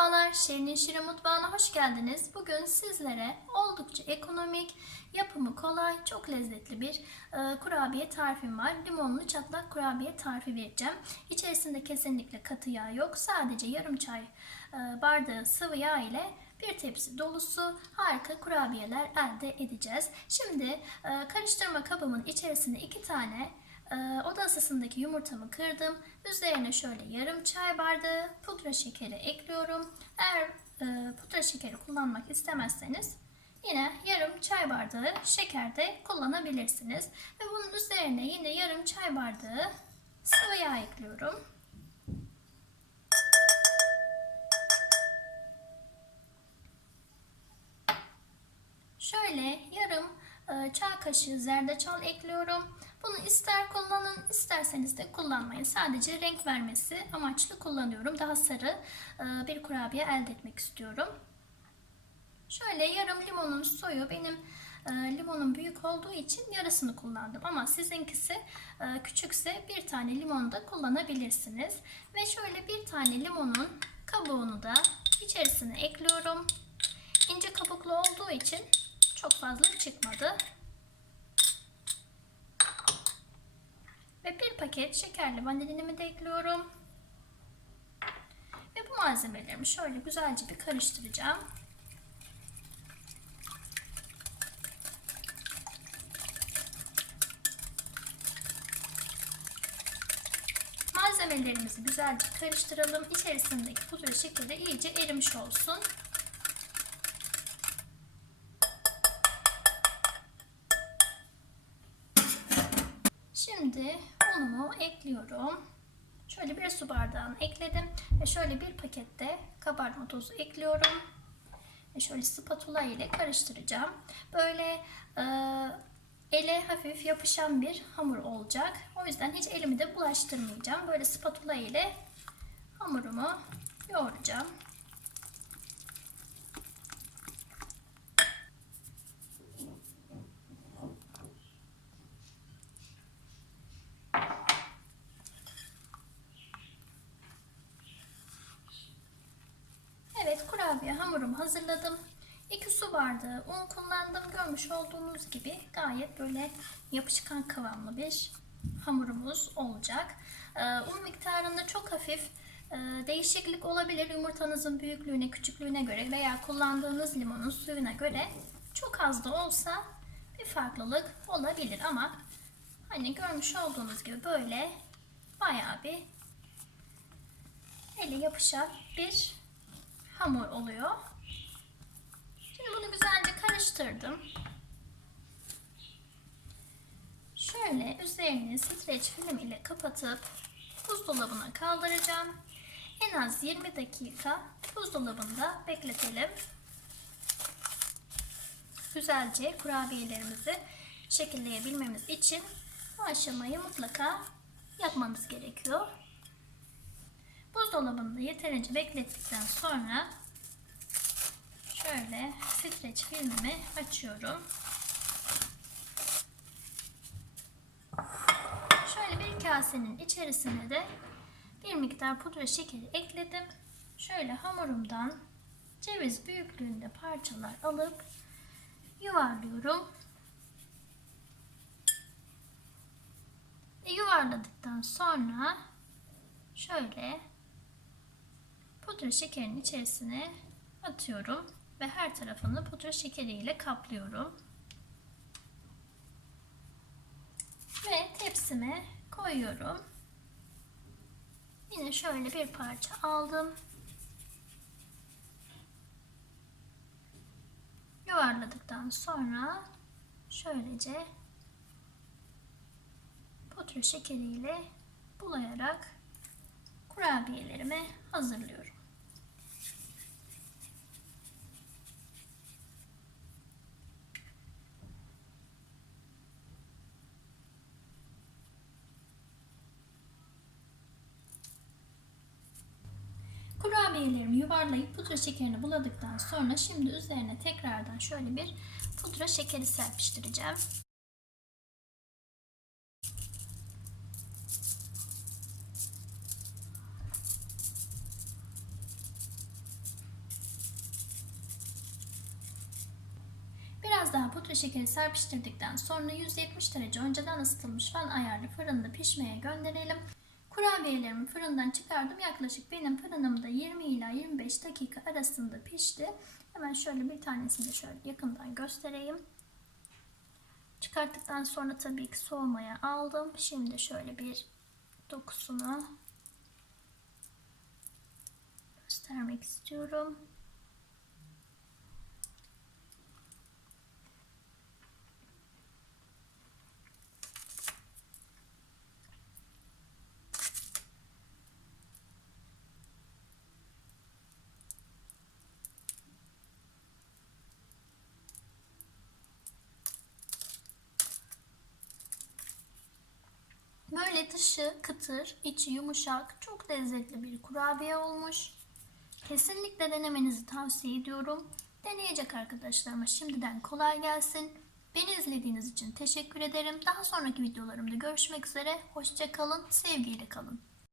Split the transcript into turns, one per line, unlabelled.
Merhabalar, Şirin'in Şirin Mutfağı'na hoş geldiniz. Bugün sizlere oldukça ekonomik, yapımı kolay, çok lezzetli bir e, kurabiye tarifim var. Limonlu çatlak kurabiye tarifi vereceğim. İçerisinde kesinlikle katı yağ yok. Sadece yarım çay e, bardağı sıvı yağ ile bir tepsi dolusu harika kurabiyeler elde edeceğiz. Şimdi e, karıştırma kabımın içerisinde iki tane oda ısısındaki yumurtamı kırdım. Üzerine şöyle yarım çay bardağı pudra şekeri ekliyorum. Eğer e, pudra şekeri kullanmak istemezseniz yine yarım çay bardağı şeker de kullanabilirsiniz. Ve bunun üzerine yine yarım çay bardağı sıvı yağ ekliyorum. Şöyle çay kaşığı zerdeçal ekliyorum. Bunu ister kullanın, isterseniz de kullanmayın. Sadece renk vermesi amaçlı kullanıyorum. Daha sarı e, bir kurabiye elde etmek istiyorum. Şöyle yarım limonun soyu benim e, limonun büyük olduğu için yarısını kullandım. Ama sizinkisi e, küçükse bir tane limon da kullanabilirsiniz. Ve şöyle bir tane limonun kabuğunu da içerisine ekliyorum. İnce kabuklu olduğu için çok fazla çıkmadı. Ve bir paket şekerli vanilini de ekliyorum. Ve bu malzemelerimi şöyle güzelce bir karıştıracağım. Malzemelerimizi güzelce karıştıralım. İçerisindeki pudra şekeri de iyice erimiş olsun. Şimdi unumu ekliyorum. Şöyle bir su bardağını ekledim. Ve şöyle bir pakette kabartma tozu ekliyorum. Ve şöyle spatula ile karıştıracağım. Böyle e, ele hafif yapışan bir hamur olacak. O yüzden hiç elimi de bulaştırmayacağım. Böyle spatula ile hamurumu yoğuracağım. Kurabiye hamurumu hazırladım. 2 su bardağı un kullandım. Görmüş olduğunuz gibi gayet böyle yapışkan kıvamlı bir hamurumuz olacak. Ee, un miktarında çok hafif e, değişiklik olabilir yumurtanızın büyüklüğüne, küçüklüğüne göre veya kullandığınız limonun suyuna göre çok az da olsa bir farklılık olabilir ama hani görmüş olduğunuz gibi böyle bayağı bir ele yapışan bir hamur oluyor. Şimdi bunu güzelce karıştırdım. Şöyle üzerini streç film ile kapatıp buzdolabına kaldıracağım. En az 20 dakika buzdolabında bekletelim. Güzelce kurabiyelerimizi şekilleyebilmemiz için bu aşamayı mutlaka yapmamız gerekiyor. Buzdolabında yeterince beklettikten sonra şöyle streç filmimi açıyorum. Şöyle bir kasenin içerisine de bir miktar pudra şekeri ekledim. Şöyle hamurumdan ceviz büyüklüğünde parçalar alıp yuvarlıyorum. Ve yuvarladıktan sonra şöyle pudra şekerinin içerisine atıyorum ve her tarafını pudra şekeriyle kaplıyorum. Ve tepsime koyuyorum. Yine şöyle bir parça aldım. Yuvarladıktan sonra şöylece pudra şekeriyle bulayarak kurabiyelerimi hazırlıyorum. harlayıp pudra şekerini buladıktan sonra şimdi üzerine tekrardan şöyle bir pudra şekeri serpiştireceğim. Biraz daha pudra şekeri serpiştirdikten sonra 170 derece önceden ısıtılmış fan ayarlı fırında pişmeye gönderelim. Kurabiyelerimi fırından çıkardım. Yaklaşık benim fırınımda 20 ila 25 dakika arasında pişti. Hemen şöyle bir tanesini de şöyle yakından göstereyim. Çıkarttıktan sonra tabii ki soğumaya aldım. Şimdi şöyle bir dokusunu göstermek istiyorum. Böyle dışı kıtır, içi yumuşak, çok lezzetli bir kurabiye olmuş. Kesinlikle denemenizi tavsiye ediyorum. Deneyecek arkadaşlarıma şimdiden kolay gelsin. Beni izlediğiniz için teşekkür ederim. Daha sonraki videolarımda görüşmek üzere. Hoşçakalın, sevgiyle kalın.